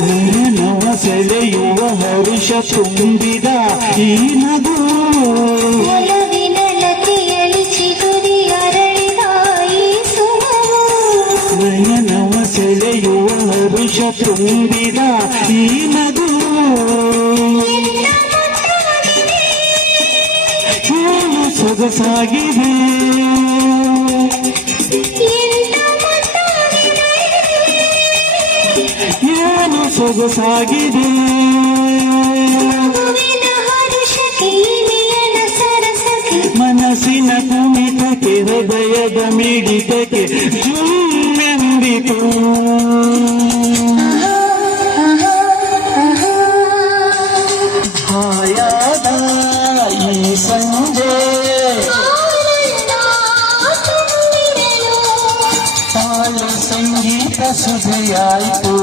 ನಯನವ ಸೆಳೆಯುವ ಹರುಷ ತುಂಬಿದ ಈ ನಗು ನಯನವ ಸೆಳೆಯುವ ಹರುಷ ತುಂಬಿದ ಈ ನಗು ಏನು ಸೊಗಸಾಗಿದೆ ಏನು ಸೊಗಸಾಗಿದೆ ಮನಸ್ಸಿನ ಕುಣಿತಕ್ಕೆ ಹೃದಯದ ಮಿಡಿತಕ್ಕೆ ಜುಮ್ಮೆಂದಿತು ಹಾಯಾದ ಈ ಸಂಜೆ ತಾಳು ಸಂಗೀತ ಸುಧೆಯಾಯಿತು